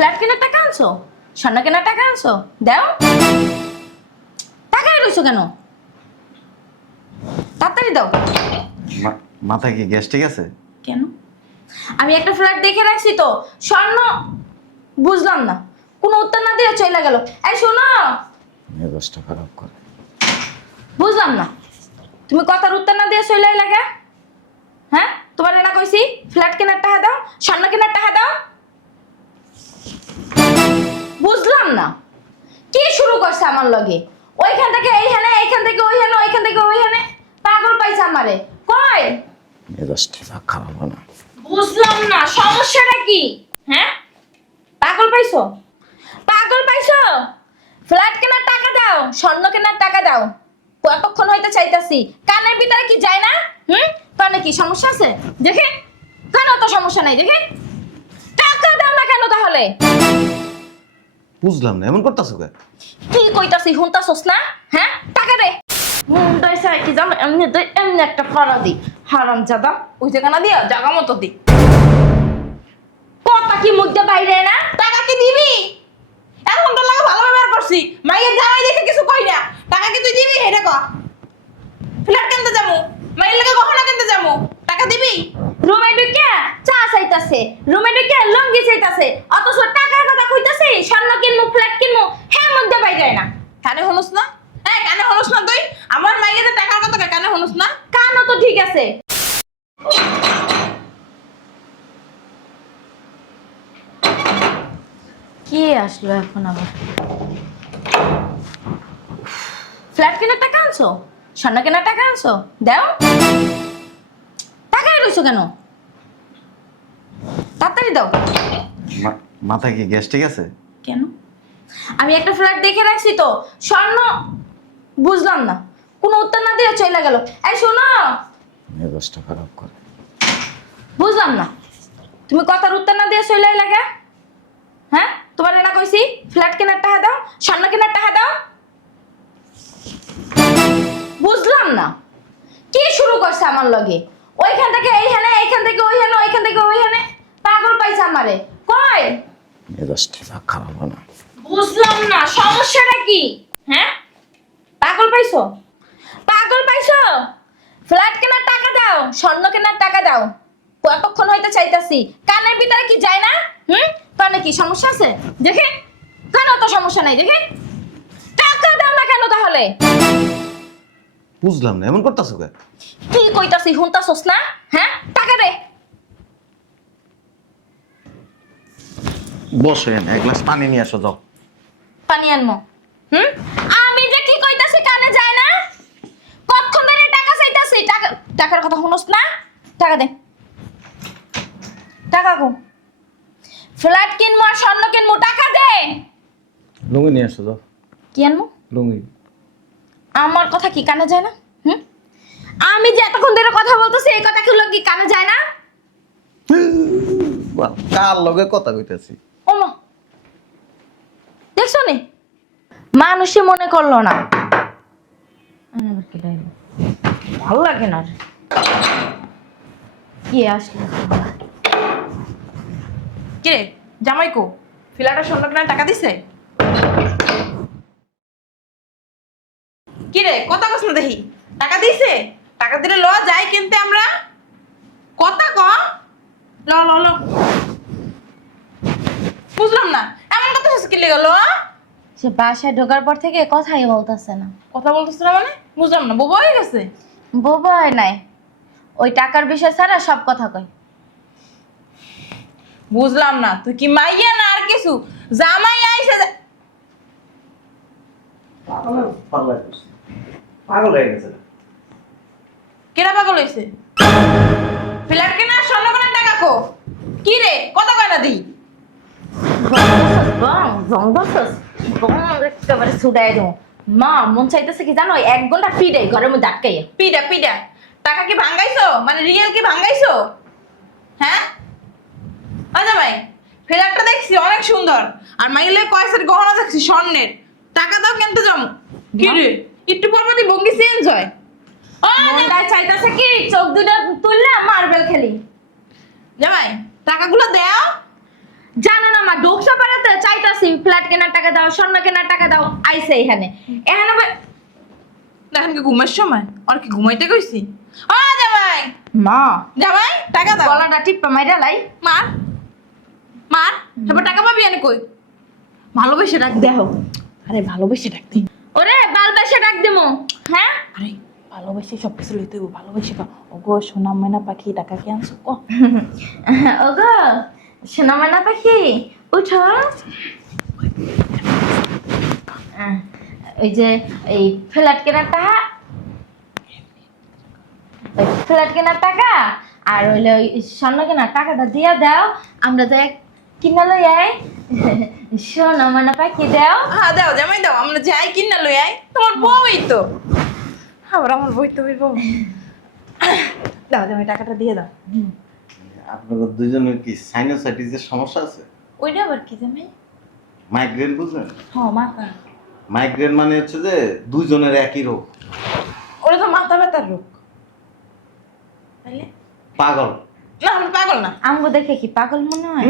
Flat কেনার টাকা আনছো? স্বর্ণ কেনার টাকা আনছো? দাও। টাকা রইছো কেন? তাড়াতাড়ি দাও। মাথায় কি গ্যাস ঠিক আছে? কেন? আমি একটা ফ্ল্যাট দেখে রাখছি তো। স্বর্ণ বুঝলাম না, কোনো উত্তর না দিয়ে চলে গেল। এই শোনো, মেজাজটা খারাপ করে। বুঝলাম না, তুমি কথার উত্তর না দিয়ে চলে লাগে। হ্যাঁ, তোমার না কইছি ফ্ল্যাট কেনার টাকা দাও, স্বর্ণ কেনার টাকা দাও। বুঝলাম না কি শুরু করছে আমার লগে। ওইখান থেকে এইখানে, এইখান থেকে ওইখানে, ওইখান থেকে ওইখানে। পাগল পাইছে আমারে। কই মেজাজটা খারাপ না। বুঝলাম না সমস্যাটা কি? হ্যাঁ, পাগল পাইছো? পাগল পাইছো? ফ্ল্যাট কেনার টাকা দাও, স্বর্ণ কেনার টাকা দাও। কতক্ষণ হইতে চাইতাছি, কানের ভিতরে কি যায় না? কানে কি সমস্যা আছে? দেখে কেন তো সমস্যা নাই, দেখে টাকা দাও না কেন তাহলে? বুঝলাম না, এমন করতেছো কে? কি কইতাছি হুনতাছস না? হ্যাঁ, টাকা দে। মুন্ডাই চাই কি জানো, এমনি দে, এমনি একটা ফাড়া দি। হারাম জাদা, ওই জায়গা না দিয়া জায়গা মতো দি। কথা কি মুদ্দা বাইরে না? টাকা কি দিবি? এখন তোর লাগে ভালো ব্যবহার করছি, মাইয়ের জামাই দেখে কিছু কই না। টাকা কি তুই দিবি? এটা কর। ফ্ল্যাট কিনতে যাবো, মাইয়ের লাগে গহনা কিনতে যাবো, টাকা দিবি? রুমে ঢুকে চা চাইতাছে, রুমে ঢুকে লঙ্গি চাইতাছে, অথচ টাকার কথা কইতাছে স্বর্ণ কিনবো, ফ্ল্যাট কিনবো, হ্যাঁ মধ্যে বাইরে না। কানে হনুস না? হ্যাঁ, কানে হনুস না তুই? আমার মাইয়ের যে টাকার কথা কয়, কানে হনুস না? কানও তো ঠিক আছে। কে আসলো এখন আবার? ফ্ল্যাট কেনার টাকা আনছো? স্বর্ণ কেনার টাকা আনছো? দাও। টাকা রইছো কেন? তাড়াতাড়ি দাও। মাথায় কি গ্যাস ঠিক আছে? কেন? আমি একটা ফ্ল্যাট দেখে রাখছি তো। স্বর্ণ বুঝলাম না, কোনো উত্তর না দিয়ে চলে গেল। এই শোনো, মেজাজটা খারাপ করে। বুঝলাম না, তুমি কথার উত্তর না দিয়ে চলে লাগে। হ্যাঁ, তোমার না কইছি ফ্ল্যাট কেনার টাকা দাও, স্বর্ণ কেনার টাকা দাও। বুঝলাম না কি শুরু করছে আমার লগে। ওইখান থেকে এইখানে, এইখান থেকে ওইখানে, ওইখান থেকে ওইখানে। পাগল পাইছে আমারে। কই মেজাজটা খারাপ না। বুঝলাম না সমস্যাটা কি? হ্যাঁ, পাগল পাইছো? পাগল পাইছো? ফ্ল্যাট কেনার টাকা দাও, স্বর্ণ কেনার টাকা দাও। কতক্ষণ হইতে চাইতাছি, কানের ভিতরে কি যায় না? কানে কি সমস্যা আছে? দেখে কেন তো সমস্যা নাই, দেখে টাকা দাও না কেন তাহলে? বুঝলাম না, এমন করতেছো কে? কি কইতাছি হুনতাছস না? হ্যাঁ, টাকা দে। বসেন, এক গ্লাস পানি নিয়ে আসো যাও। পানি আনমো? আমি যে কি কইতাছি কানে যায় না? কতক্ষণ ধরে টাকা চাইতাছি, টাকা, টাকার কথা শুনস না? টাকা দে। টাকা কো? ফ্ল্যাট কিনবো আর স্বর্ণ কিনবো, টাকা দে। লুঙ্গি নিয়ে আসো যাও। কি আনমো? লুঙ্গি। আমার কথা কি কানে যায় না? আমি যে এতক্ষণ ধরে কথা বলতেছি, এই কথা কি কানে যায় না? কার লগে কথা কইতাছি? ওমা, দেখছো নি, মানুষই মনে করলো না। আমার কি ডাইলো, ভালো লাগে না। কি আসলো? কে জামাই কো? ফ্ল্যাটের স্বর্ণ কেনার টাকা দিছে? কি রে, কথা কস না দেখি। টাকা দিছে? টাকা দিলে ল যাই কিনতে আমরা। কথা ক। ল ল ল। বুঝলাম না, এমন কথা হচ্ছে কি লেগে গেল? সে বাসায় ঢোকার পর থেকে কথাই বলতেছে না। কথা বলতেছ না মানে? বুঝলাম না, বোবা হয়ে গেছে? বোবা হয় নাই, ওই টাকার বিষয় ছাড়া সব কথা কয়। বুঝলাম না, তুই কি মাইয়া না আর কিছু? জামাই আইছে পাগল হয়ে গেছে। কেডা পাগল হইছে? ফ্ল্যাট কেনা স্বর্ণ কেনার টাকা কো? কি রে, কথা কয় না দি? একেবারে ছুটাই দেবো। মা মন চাইতেছে কি জানো, 1 ঘন্টা পিটাই ঘরের মধ্যে আটকাইয়া। পিডা পিডা। টাকা কি ভাঙাইছো? মানে রিয়েল কি ভাঙাইছো? হ্যাঁ আচ্ছা ভাই, ফ্ল্যাটটা দেখছি অনেক সুন্দর, আর মাইলে কয়েসের গহনা দেখছি স্বর্ণের। টাকা দাও কিনতে যাবো। কি রে, একটু পর পরই ভঙ্গি চেঞ্জ হয়। মনটায় চাইতেছে কি চোখ দুটো তুললে মার্বেল খেলি। জামাই টাকাগুলো দাও। জানো না মা, ডোকসা পারে দাও, স্বর্ণ কেনার টাকা দাও, আইছে এখানে এখানে এখন কি ঘুমের সময় আর কি ঘুমাইতে কইছি? জামাই মা জামাই টাকা দাও। গলাটা টিপা মাইরা লাই। মার মার, এবার টাকা পাবি আমি কই? ভালোবেসে ডাক দেও। আরে ভালোবেসে ডাক দি। ওরে বালবেসে ডাক দিমু। হ্যাঁ আরে ভালোবেসে সব কিছু লইতে হইব, ভালোবেসে কও ওগো সোনা ময়না পাখি টাকা কি আনছো কো? ওগো সোনা ময়না পাখি উঠো। ওই যে এই ফ্ল্যাট কেনার টাকা, ওই ফ্ল্যাট কেনার টাকা আর হইলে ওই স্বর্ণ কেনার টাকাটা দিয়া দাও, আমরা তো এক কিনা লই আই। সোনা ময়না পাখি দাও। হ্যাঁ দাও জামাই দাও, আমরা যাই কিনা লই আই। তোমার বউই তো। আবার আমার বই তো হইব। দাও জামাই টাকাটা দিয়ে দাও। আপনাদের দুইজনের কি সাইনোসাইটিসের সমস্যা আছে? ওইটা আবার কি জামাই? মাইগ্রেন বুঝলেন? হ্যাঁ মাথা। মাইগ্রেন মানে হচ্ছে যে দুইজনের একই রোগ। ওটা তো মাথা ব্যথার রোগ। তাইলে পাগল। না আমরা পাগল না। আমগো দেখে কি পাগল মনে হয়?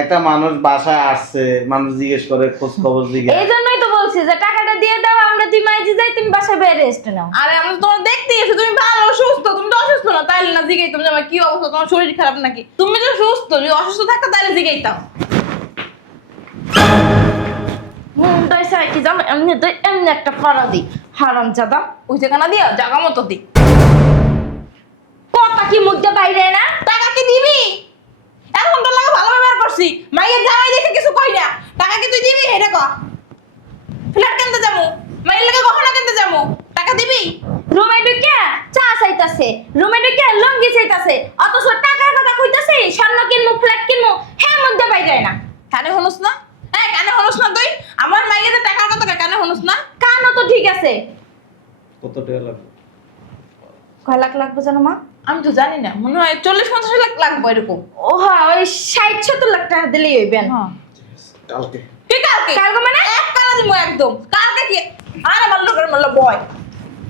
একটা মানুষ বাসায় আসছে, মানুষ জিজ্ঞেস করে, খোঁজ খবর জিজ্ঞেস। এই জন্যই তো বলছি যে টাকাটা দিয়ে দাও, আমরা দুই মাইজি যাই, তুমি বাসায় বেড রেস্ট নাও। আরে আমরা তো তোমার দেখতে এসে, তুমি ভালো সুস্থ, তুমি তো অসুস্থ না। তাইলে না জিগাইতাম যে আমার কি অবস্থা, তোমার শরীর খারাপ নাকি? তুমি তো সুস্থ, যদি অসুস্থ থাকতো তাইলে জিগাইতাম। দইসা কি জানো, এমনি একটা ফাড়া দি হারাম জাদা। ওই জায়গা দিয়া জায়গা মতো দি। কথা কি মুদ্দা বাইরে না? টাকা কি দিবি? এখন তোর লাগে ভালো ব্যবহার করছি, মাইয়ের জামাই দেখে কিছু কই না। টাকা কি তুই দিবি? এটা ক। ফ্ল্যাট কিনতে যাবো, মাইয়ের লাগে গহনা কিনতে যাবো, টাকা দিবি? রুমে ঢুকে চা চাইতাছে, রুমে ঢুকে লঙ্গি চাইতাছে, অথচ টাকার কথা কইতাছে স্বর্ণ কিনমু ফ্ল্যাট কিনমু, হ্যাঁ মুদ্দা বাইরে না। কানে হনুস না? হ্যাঁ কানে হনুস না তুই? আমার মাইয়ের যে টাকার কথা কয়, কানে হনুস না? কানও তো ঠিক আছে। কত টাকা লাগবে? কয় লাখ লাগবে জানো মা? আমি তো জানি না, মনে হয় 40-50 লাখ লাগবে এরকম। ও হ্যাঁ, ওই 60-70 লাখ টাকা দিলেই হইবেন। হ্যাঁ কালকে। কি কালকে? কালকে মানে? এক কালা দিমু একদম। কালকে কি? আরে মাল্লো করে মাল্লো বয়।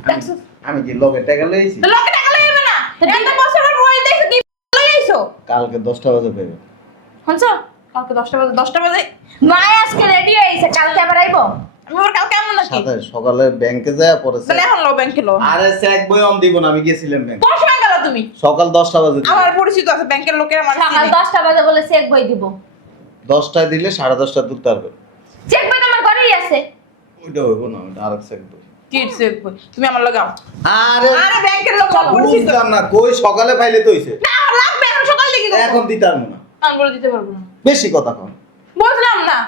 দেখছো? আমি কি লগে টাকা লইছি? তো লোকে টাকা লইবে না। এত বছরের বয় দেখছো কি লই আইছো? কালকে 10টা বাজে পাইবে। হনছো? কালকে 10টা বাজে। মা আজকে রেডি হইছে, কালকে আবার আইবো। আমি আবার কালকে আমন নাকি? সাথে সকালে ব্যাংকে যায় পরে তাহলে এখন লো ব্যাংকে লো। আরে চেক বই অন দিব না, আমি গেছিলাম ব্যাংক। কোন সময় গেল তুমি? সকাল 10টা বাজে দিবে। আমার পরিচিত আছে ব্যাংকের লোকের আমার সকাল 10টা বাজে বলে চেক বই দিব। 10টায় দিলে 10:30 তুলতে পারবে। চেক বই তোমার ঘরেই আছে। ওইটা হইব না, ওইটা আরেক চেক বই। কি চেক বই? তুমি আমার লাগাও। আরে আরে ব্যাংকের লোক আমার পরিচিত। বুঝলাম না, কই সকালে পাইলে তো হইছে। না আমার লাগবে, এখন সকাল থেকে দেবো। এখন দিতাম না, আমি বলে দিতে পারবো না। বেশি কথা কম। বুঝলাম না।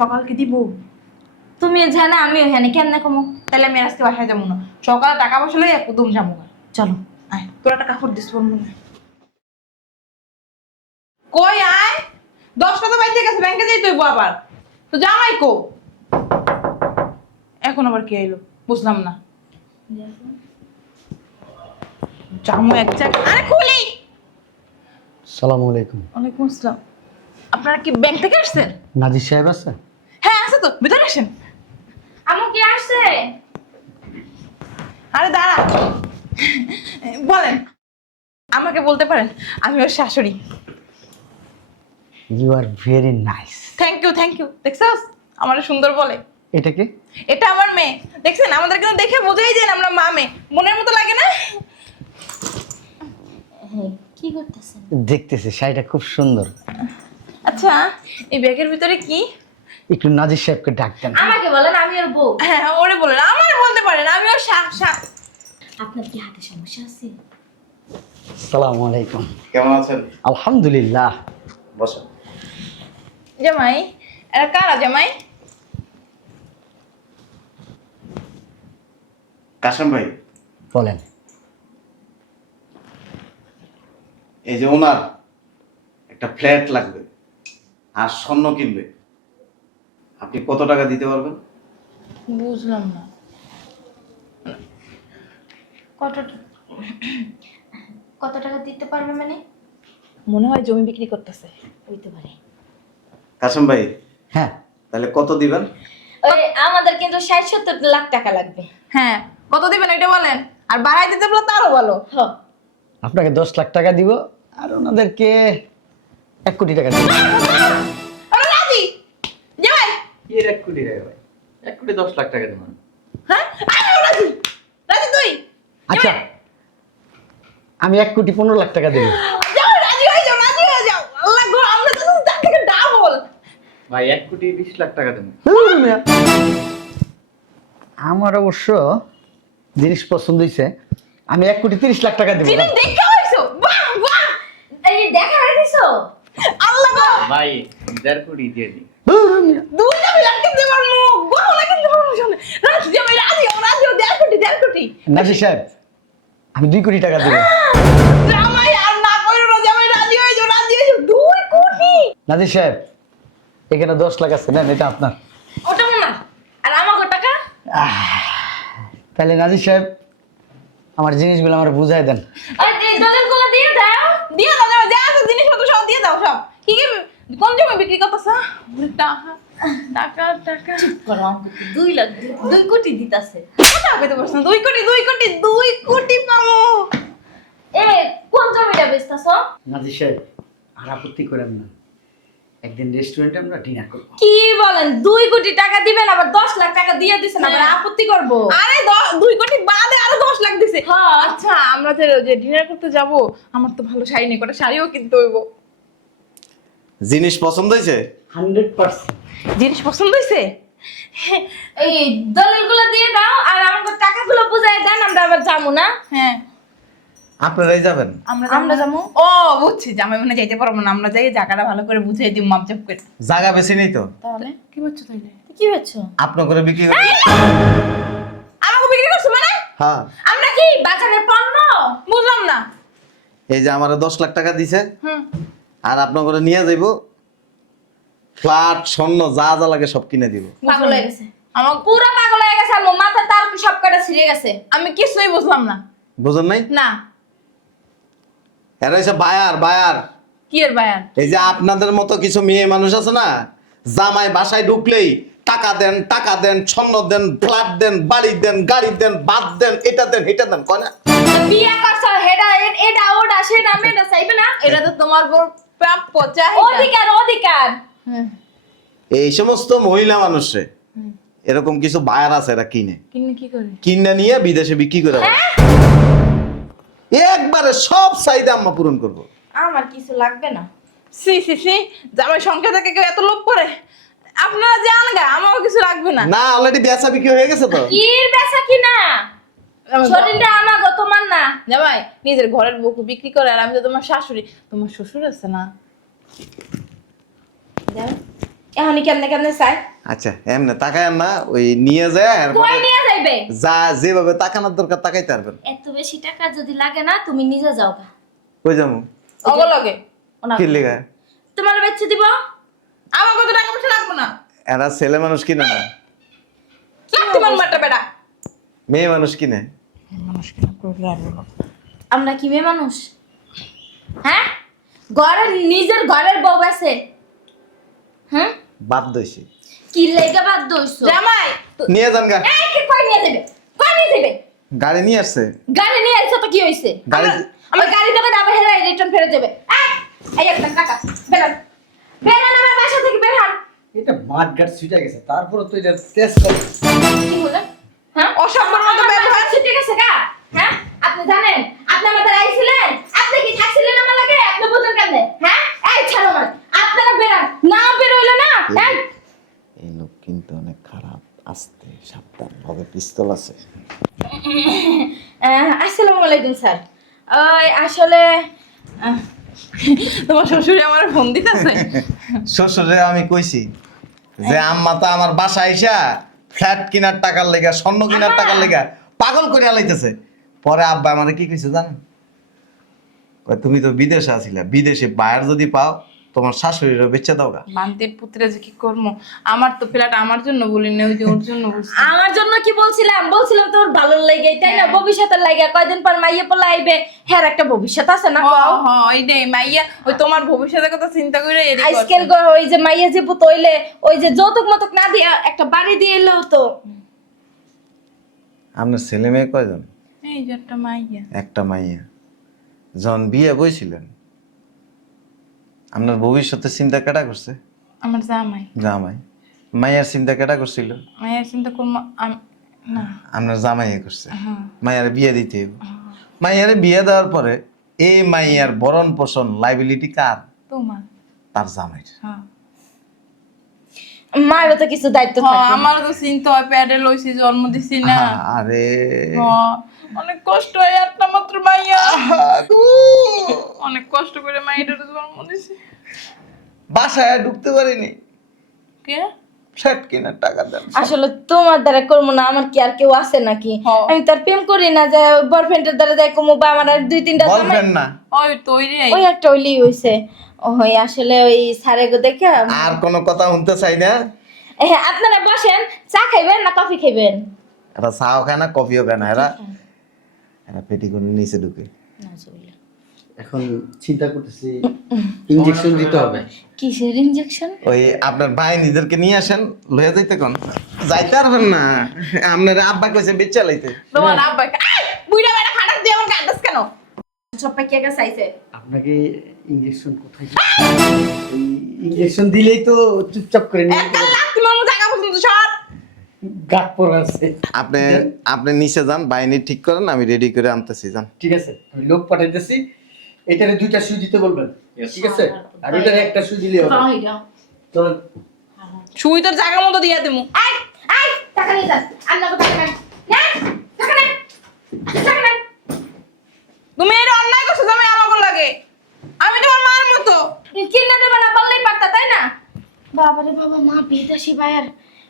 সকালকে দিব। তুমি জানা আমি ওখানে কেমনে কমো? তাহলে আমি আজকে বাসায় যাবো না। সকালে টাকা পয়সা লই একদম যাবো না। চলো আয় তোর একটা কাপড় দিস বলবো না। কই আয়? 10টা তো বাইতে গেছে, ব্যাংকে যাইতে হইব আবার। তো জামাই কো? এখন আবার কি আইলো? বুঝলাম না। জামু এক জায়গা। আরে খুলি। সালামু আলাইকুম। ওয়ালাইকুম আসসালাম। আপনারা কি ব্যাংক থেকে আসছেন? নাজির সাহেব আছে? হ্যাঁ আছে তো, ভিতরে আসেন। আমু কি আসছে? আরে দাঁড়া। বলেন। আমাকে বলতে পারেন, আমি ওর শাশুড়ি। You are very nice. Thank you. দেখছস? আমার সুন্দর বলে। এটা কি? এটা আমার মেয়ে। দেখছেন আমাদের কিন্তু দেখে বোঝাই যায় না আমরা মা মেয়ে। মনের মতো লাগে না? কি করতেছেন? দেখতেছি শাড়িটা খুব সুন্দর। আচ্ছা এই ব্যাগের ভিতরে কি? একটু নাজির সাহেবকে ডাক দেন। আমাকে বলেন, আমি ওর বউ। হ্যাঁ ওরে বলেন, আমার বলতে পারেন, আমি ওর আপনার কি হাতে সমস্যা আছে? সালামু আলাইকুম। কেমন আছেন? আলহামদুলিল্লাহ। বসেন। জামাই। এরা কারা জামাই? কাশেম ভাই, বলেন। এই যে ওনার একটা ফ্ল্যাট লাগবে আর স্বর্ণ কিনবে, আপনি কত টাকা দিতে পারবেন? বুঝলাম না। কত টাকা দিতে পারবে মানে? মনে হয় জমি বিক্রি করতেছে। হইতে পারে। কাশেম ভাই, হ্যাঁ, তাহলে কত দিবেন? ওই আমাদের কিন্তু 60-70 লাখ টাকা লাগবে। হ্যাঁ কত দিবেন এটা বলেন, আর বাড়াই দিতে বলে তারও ভালো। হ, আপনাকে 10 লাখ টাকা দিব আর ওনাদেরকে 1 কোটি টাকা দিব। আরে রাজি কোটি টাকা ভাই, 1,10,00,000 দেবেন। হ্যাঁ আমিও রাজি। রাজি তুই? আচ্ছা আমি 1,15,00,000 টাকা দেবো। যাও রাজি হয়ে যাও, রাজি হয়ে যাও। আল্লাহ গো, আমরা তো তার থেকে ডাবল। ভাই 1,20,00,000 টাকা দেবেন। আমার অবশ্য জিনিস পছন্দ হয়েছে, আমি 1,30,00,000 টাকা দেবো। জিনিস দেখে হইছো, বাহ বাহ। এই দেখা রাখিছো আল্লাহ গো, ভাই 1.5 কোটি দিয়ে দিই। দুই দামি লাখ কিনতে পারবো, গহনা কিনতে পারবো। শুনে রাজি, আমি রাজি, আমি রাজি। 1.5 কোটি, 1.5 কোটি। নাজির সাহেব আমি 2 কোটি টাকা দেবো। জামাই আর না কইরো না, জামাই রাজি হয়ে যাও, রাজি হয়ে যাও। 2 কোটি। নাজির সাহেব এখানে 10 লাখ আছে, নেন এটা আপনার। ওটা না আর আমাকে টাকা তাহলে নাজির সাহেব আমার জিনিসগুলো আমার বুঝাই দেন। ওই যে দলিলগুলো দিয়ে দাও। দিয়ে দাও, জামাই, যা আছে জিনিসপত্র সব দিয়ে দাও সব। কি কি কোন জমি বিক্রি করতেছ? টাকা টাকা টাকা করো আমাকে 2 লাখ 2 কোটি দিতাছে। কোথাও পেতে পারছ না? 2 কোটি, 2 কোটি, 2 কোটি পাবো। এ কোন জমিটা বেচতাছ? নাজির সাহেব আর আপত্তি করেন না, একদিন রেস্টুরেন্টে আমরা ডিনার করব। কি বলেন 2 কোটি টাকা দিবেন আবার 10 লাখ টাকা দিয়ে দিছেন আবার হ্যাঁ। আপত্তি করব? আরে 2 কোটি বাদে আরো 10 লাখ দিছে। হ্যাঁ। আচ্ছা আমরা যে ডিনার করতে যাব, আমার তো ভালো শাড়ি নেই, কটা শাড়িও কিনতে হইব। জিনিস পছন্দ হয়েছে? 100%। জিনিস পছন্দ হইছে? এই দলিলগুলো দিয়ে দাও আর আমাকে টাকাগুলো বুঝাই দেন, আমরা আবার যাবো না। হ্যাঁ আপনারাই যাবেন? আমরা যাবো। ও বুঝছি, জামাই মনে যাইতে পারবো না, আমরা যাই জায়গাটা ভালো করে বুঝিয়ে দিই মাপজপ করে। জায়গা বেশি নেই তো, তাহলে কি বলছো তাইলে? কি হচ্ছে? আপনার করে বিক্রি করে। আমাকে বিক্রি করছো মানে? হ্যাঁ, আমরা কি বাজারের পণ্য? বুঝলাম না। এই যে আমার 10 লাখ টাকা দিছে, হুম, আর আপনার করে নিয়ে যাইব, ফ্ল্যাট স্বর্ণ যা যা লাগে সব কিনে দিব। পাগল হয়ে গেছে, আমার পুরো পাগল হয়ে গেছে। আমার মাথা তার সব কটা ছিঁড়ে গেছে। আমি কিছুই বুঝলাম না। বুঝেন নাই? না এরা হচ্ছে বায়ার বায়ার। কি এর বায়ান? এই যে আপনাদের মতো কিছু মেয়ে মানুষ আছে না, জামাই বাসায় ঢুকলেই টাকা দেন, টাকা দেন, স্বর্ণ দেন, ফ্ল্যাট দেন, বাড়ি দেন, গাড়ি দেন, বাদ দেন, এটা দেন, এটা দেন, কয় না? বিয়ে করছো এটা ওটা সেটা মেয়েটা চাইবে না। এটা তো তোমার বড় প্রাপ্য চাহিদা। অধিকার অধিকার। হ্যাঁ, এই সমস্ত মহিলা মানুষে এরকম কিছু বায়ার আছে, এরা কিনে কিনে কি করে? কিনে নিয়ে বিদেশে বিক্রি করে দেয়। একবারে সব চাহিদা আম্মা পূরণ করবো। আমার কিছু লাগবে না। সি সি সি, জামাই সংখ্যা থেকে কেউ এত লোভ করে? আপনারা জান গা, আমারও কিছু লাগবে না। না, অলরেডি বেচা বিক্রি হয়ে গেছে তো। কির বেচা কিনা? শরীরটা আমাগো, তোমার না। জামাই নিজের ঘরের বউকে বিক্রি করে, আর আমি তো তোমার শাশুড়ি। তোমার শ্বশুর আছে না? এখনই কেমনে কেমনে চাই? আচ্ছা এমনি তাকায় না, ওই নিয়ে যায় আর কই নিয়ে যাইবে? যা যেভাবে তাকানোর দরকার তাকাইতে পারবেন। এত বেশি টাকা যদি লাগে না, তুমি নিজে যাও গা। কই যাবো? অবলগে ওনা কি লেগা? তোমার বেচে দিব। আমার কত টাকা পয়সা লাগবে না। এরা ছেলে মানুষ কিনে না, তোমার মাটা বেটা মেয়ে মানুষ কিনে। মানুষ কেন করলে আর বলো। আমরা কি মেয়ে মানুষ? হ্যাঁ, ঘরের নিজের ঘরের বউ আছে। হ্যাঁ, বাধ্য হয়েছে। কি লেগে বাদ দইছো? জামাই নিয়ে যান গা। এই কি কই নিয়ে যাবে? কই নিয়ে যাবে? গাড়ি নিয়ে আসছে। গাড়ি নিয়ে আইছো তো কি হইছে? গাড়ি আমার গাড়ি থেকে আবার হেরা রিটার্ন ফেরত দেবে। এই একটা টাকা বেরান বেরান আমার বাসা থেকে বেরান। এটা মাঠঘাট ছুটে গেছে, তারপরে তো এটা টেস্ট করে। কি বলে? হ্যাঁ, অসভ্যের মতো ব্যবহার। ঠিক আছে গা। হ্যাঁ, আপনি জানেন আপনি আমাদের আইছিলেন, আপনি কি থাকছিলেন আমার লাগে? আপনি বুঝেন কেন? হ্যাঁ, এই ছাড়ো আমার। আপনারা বেরান, না বের হইলো না। এই এই লোক কিন্তু অনেক খারাপ, আস্তে সাবধান ভাবে, পিস্তল আছে। আসসালামু আলাইকুম স্যার। ওই আসলে তোমার শ্বশুর আমার ফোন দিতেছে। শ্বশুরে আমি কইছি যে আম্মা তো আমার বাসা আইসা ফ্ল্যাট কেনার টাকার লেগা, স্বর্ণ কেনার টাকার লেগা পাগল করে আলাইতেছে। পরে আব্বা আমারে কি কইছে জানেন? কয় তুমি তো বিদেশে আছিলা, বিদেশে বায়ার যদি পাও তোমার শাশুড়িরও বেচে দাও গা। বান্তির পুত্রে যে কি করবো, আমার তো ফ্ল্যাট আমার জন্য বলিনি, ওই যে ওর জন্য বলছি। আমার জন্য কি বলছিলাম? বলছিলাম তোর ভালো লাগে, তাই না? ভবিষ্যতের লাগে কয়দিন পর মাইয়ে পোলা আইবে, হ্যাঁ একটা ভবিষ্যৎ আছে না? কও ওইটাই মাইয়া, ওই তোমার ভবিষ্যতের কথা চিন্তা করে এরই করছে। আজকাল ওই যে মাইয়া যে পুত হইলে ওই যে যৌতুক মতক না দিয়া একটা বাড়ি দিয়ে এলেও তো। আপনার ছেলে মেয়ে কয়জন? এই যে একটা মাইয়া। একটা মাইয়া। যখন বিয়ে বইছিলেন আপনার ভবিষ্যতের চিন্তা কেটা করছে? আমার জামাই। জামাই। মাইয়ার চিন্তা কেটা করছিল? মায়ের চিন্তা করবো না। আপনার জামাই করছে, মাইয়ার বিয়ে দিতে হইব। মাইয়ারে বিয়ে দেওয়ার পরে এই মাইয়ার ভরণ পোষণ লাইবিলিটি কার? তোমার। তার জামাইয়ের। হ্যাঁ মায়েরও তো কিছু দায়িত্ব হ্যাঁ, থাকে। আমারও তো চিন্তা হয়, প্যাডে লইছি, জন্ম দিছি না। আরে হ্যাঁ, অনেক কষ্ট হয়, একটা মাত্র মাইয়া। অনেক কষ্ট করে মাইয়াটার জন্ম দিছি। বাসায় ঢুকতে পারিনি, কে? ফ্ল্যাট কেনার টাকা দেন। আসলে তোমার দ্বারা করবো না, আমার কি আর কেউ আছে নাকি? হ্যাঁ। আমি তার প্রেম করি না যে বয়ফ্রেন্ডের দ্বারা যাই কমু, বা আমার আর 2-3টা জামাই বলবেন না ওই তৈরি। ওই একটা ওইলি হইছে। ওই আসলে ওই সারে গো দেখে আর কোনো কথা শুনতে চাই না। হ্যাঁ, আপনারা বসেন, চা খাইবেন না কফি খাইবেন? এরা চাও খায় না, কফিও খায় না। এরা পেটিকোনের নিচে ঢুকে। এখন চিন্তা করতেছি ইনজেকশন দিতে হবে। কিসের ইনজেকশন? ওই আপনার ভাই নিজেরকে নিয়ে আসেন, লয়ে যাইতে কোন যাইতে পারবেন না। আপনার আব্বা কইছে বেচা লাইতে। তোমার আব্বা বুইড়া বেটা খাটাস দিয়ে আমার কাঁদাস কেন? সব পাকিয়া গেছে আইছে। আপনাকে ইনজেকশন কোথায়? ইনজেকশন দিলেই তো চুপচাপ করে নিয়ে একটা লাখ তোমার মতো জায়গা পর্যন্ত সব গাট পড়া আছে। আপনি আপনি নিচে যান, বাইনি ঠিক করেন, আমি রেডি করে আনতেছি। যান। ঠিক আছে, আমি লোক পাঠাইতেছি। এটারে 2টা সুই দিতে বলবেন, ঠিক আছে? আর ওইটারে একটা সুই দিলে হবে। চলেন। সুই তোর জায়গা মতো দিয়া দিমু। আই আই টাকা নিয়ে যান। আন্না কো টাকা নেন। নেন টাকা নেন। টাকা নেন। তুমি এটা অন্যায় করছো, তুমি আমাকে লাগে। আমি তোমার মার মতো। কিনে দেবে না বললেই পারতা, তাই না? বাবারে বাবা, মা বিদেশি ভাইয়ার।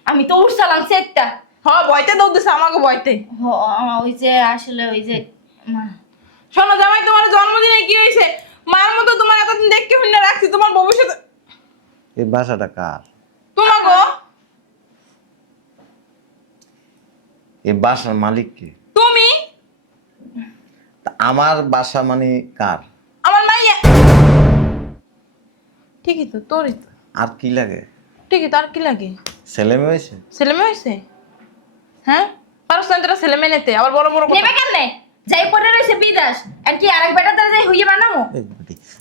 আমি তো উঠছিলাম সেটটা। হ্যাঁ, ভয়তে দৌড় দিছে আমাকে ভয়তে। ওই যে আসলে ওই যে মা শোনো জামাই, তোমার জন্মদিনে কি হয়েছে? মার মতো তোমার এতদিন দেখতে শুনে রাখছি, তোমার ভবিষ্যতে এই বাসাটা কার? তোমাকে। এই বাসার মালিক কে? তুমি তা আমার বাসা মানে কার? আমার মাইয়া। ঠিকই তো, তোরই তো। আর কি লাগে? ঠিকই তো, আর কি লাগে? ছেলে মেয়ে হয়েছে? ছেলে মেয়ে হয়েছে? হ্যাঁ, পারস না তোরা ছেলে মেয়ে নিতে? আবার বড় বড় কথা। নেবে কেন? যাই পড়ে রইছে বিদেশ, আর কি আরেক বেটা তার যাই হইয়ে বানামো?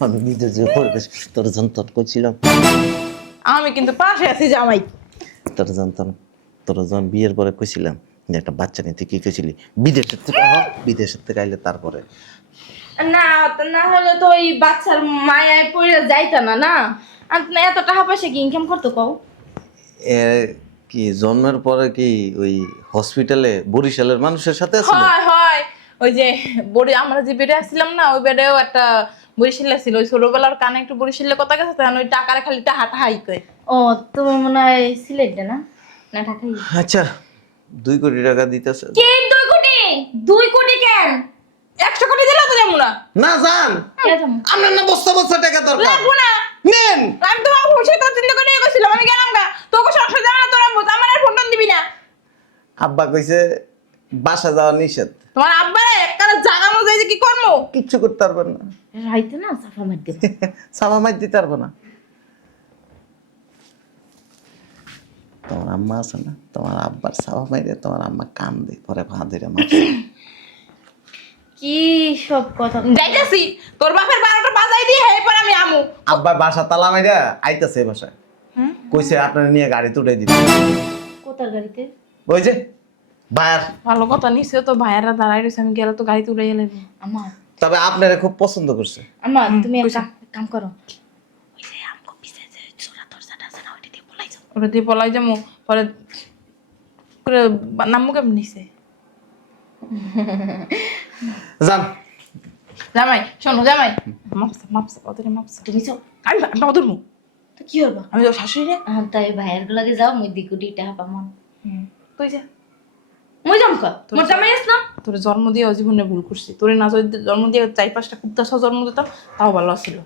আমি বিদেশে পড়বে তোর জানতাম কইছিলাম। আমি কিন্তু পাশে আছি জামাই। তোর জানতাম, তোর যখন বিয়ের পরে কইছিলাম যে একটা বাচ্চা নিতে, কি কইছিলি? বিদেশের থেকে আইলে তারপরে। না না হলে তো ওই বাচ্চার মায়ায় পড়ে যাইতা না। না আর এত টাকা পয়সা কি ইনকাম করতে কও? এ কি জন্মের পরে কি ওই হসপিটালে বরিশালের মানুষের সাথে আছে? হয় হয়, ওই যে বড়ি আমরা যে বেডে আসছিলাম না, ওই বেডেও একটা বরিশালে ছিল। ওই ছোটবেলার কানে একটু বরিশালে কথা গেছে, তখন ওই টাকার খালি হাত হাই করে। ও তুমি মনে হয় সিলেটে না? না ঢাকাই। আচ্ছা, 2 কোটি টাকা দিতেছে। কে 2 কোটি? 2 কোটি কেন? 100 কোটি দিলে তো যাবো না। না জান, কে যাবো? আপনার না বস্তা বস্তা টাকা দরকার। লাগবো না। নেন। আমি তোমার ভবিষ্যৎ চিন্তা করে গেছিলাম, আমি গেলাম গা। তোকে সংসার যাবে না, তোরা বোঝ, আমার আর ফোন দিবি না। আব্বা কইছে বাসা যাওয়া নিষেধ। তোমার আব্বারে কারো জায়গা মতো যাই যে কি করবো? কিচ্ছু করতে পারবেন না। রাইতে না সাফা মার দেব। সাবা মাই দিতে পারবো না। তোমার আম্মা আছে না, তোমার আব্বার সাবা মাইরে তোমার আম্মা কান দে, পরে ভা ধরে মারছে। কি সব কথা? যাইতেছি, তোর বাপের 12টা বাজাই দিয়ে এরপর আমি আমু। আব্বা বাসা তালা মাইরা আইতাছে এই বাসায়। কইছে আপনার নিয়ে গাড়ি তুলে দিতে। কোথার গাড়িতে? ওই যে ভাইয়ার। ভালো কথা, নিশ্চয় তো ভাইয়ারা দাঁড়াই রয়েছে, আমি গেলে তো গাড়ি তুলে গেলে। আমার তবে আপনারা খুব পছন্দ করছে। আমার তুমি একটা কাম করো, ওই যে আমগো পিছে যে ছোরা দরজাটা আছে না, ওইটা দিয়ে পলাই যাও। ওটা দিয়ে পলাই যাবো, পরে করে নামবো কেমন নিছে। যান। জামাই শোনো, জামাই মাপসা মাপসা ওদের মাপসা। তুমি যাও। আমি ধরবো, তো কি হলো? আমি তো শাশুড়ি রে। তাই ভাইয়ের লাগে যাও, মুই 2 কোটি টাকা পামন। তুই যা। মুই যাম কা? মোর জামাই আস না? তোর জন্ম দিয়ে জীবনে ভুল করছি। তোরে না যদি জন্ম দিয়ে 4-5টা কুত্তা সহ জন্ম দিতাম তাও ভালো ছিল।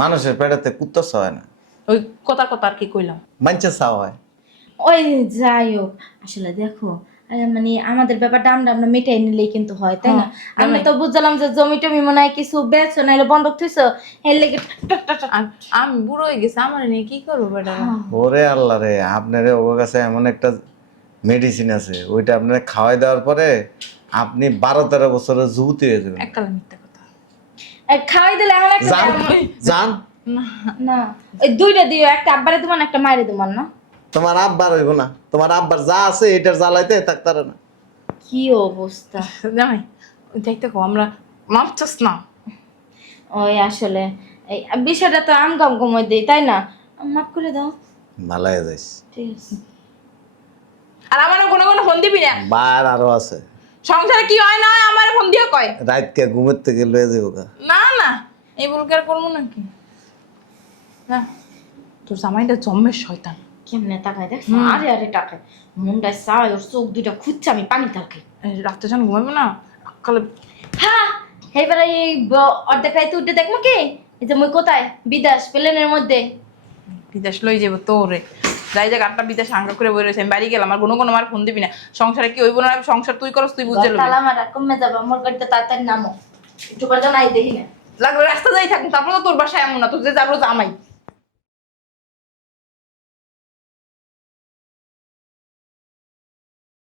মানুষের পেটেতে কুত্তা হয় না, ওই কথা কথা আর কি কইলাম। মাঞ্চে চাওয়া হয়। ওই যাই হোক, আসলে দেখো মানে আমাদের ব্যাপারটা আমরা মেটাই নিলেই কিন্তু হয়, তাই না? আমরা তো বুঝলাম যে জমি টমি মনে হয় কিছু বেচো নাহলে বন্ধক থইছো, এর লেগে আর আমি বুড়ো হয়ে গেছি, আমার নিয়ে কি করবো বেটা? ওরে আল্লাহ রে, আপনার ওর কাছে এমন একটা মেডিসিন আছে, ওইটা আপনার খাওয়াই দেওয়ার পরে আপনি 12-13 বছরের যুবতী হয়ে যাবেন। এককালে মিথ্যা কথা। খাওয়াই দিলে এমন একটা যান যান। না, ওই 2টা দিও, একটা আব্বারে তোমার একটা মায়েরে তোমার না। তোমার আব্বার হইব না, তোমার আব্বার যা আছে এটার জ্বালাইতে থাকতারে না। কি অবস্থা। জামাই দেখতে কো আমরা মাপছস না। ওই আসলে এই বিষয়টা তো আম গাম কমাই দেই তাই না, মাফ করে দাও। ভালো হয়ে যাইস। ঠিক আছে। আর আমার কোনো কোনো ফোন দিবি না। বার আরো আছে, সংসারে কি হয় না হয় আমার ফোন দিয়ে কয়। রাতকে ঘুমের থেকে লয়ে যাবো কা। না না এই ভুলকার করবো নাকি না, তোর জামাইটা জম্মের শয়তান। কেমনে তাকায় দেখ, আরে আরে টাকায় মুন্ডায় চায়, ওর চোখ দুইটা খুঁজছে, আমি পানি তাকাই। এই রাত্রে যখন ঘুমাবো না কালে হ্যাঁ এবারে এই অর্ধেক রাইতে উঠে দেখবো কি এই যে মুই কোথায় বিদেশ প্লেনের মধ্যে। বিদেশ লই যাবো তোরে, যাই যাক 8টা বিদেশ হাঙ্গা করে বই রয়েছে, আমি বাড়ি গেলাম আর কোনো কোনো আমার ফোন দিবি না। সংসারে কি হইব না, সংসার তুই করস, তুই বুঝতে লবি। তালা মারা কমে যাবে, আমার গাড়িতে তাড়াতাড়ি নামো, একটু পর্যন্ত নাই দেখি না। লাগবে রাস্তা যাই থাকুন, তারপরে তো তোর বাসায় এমন না, তোর যে যাবো জামাই।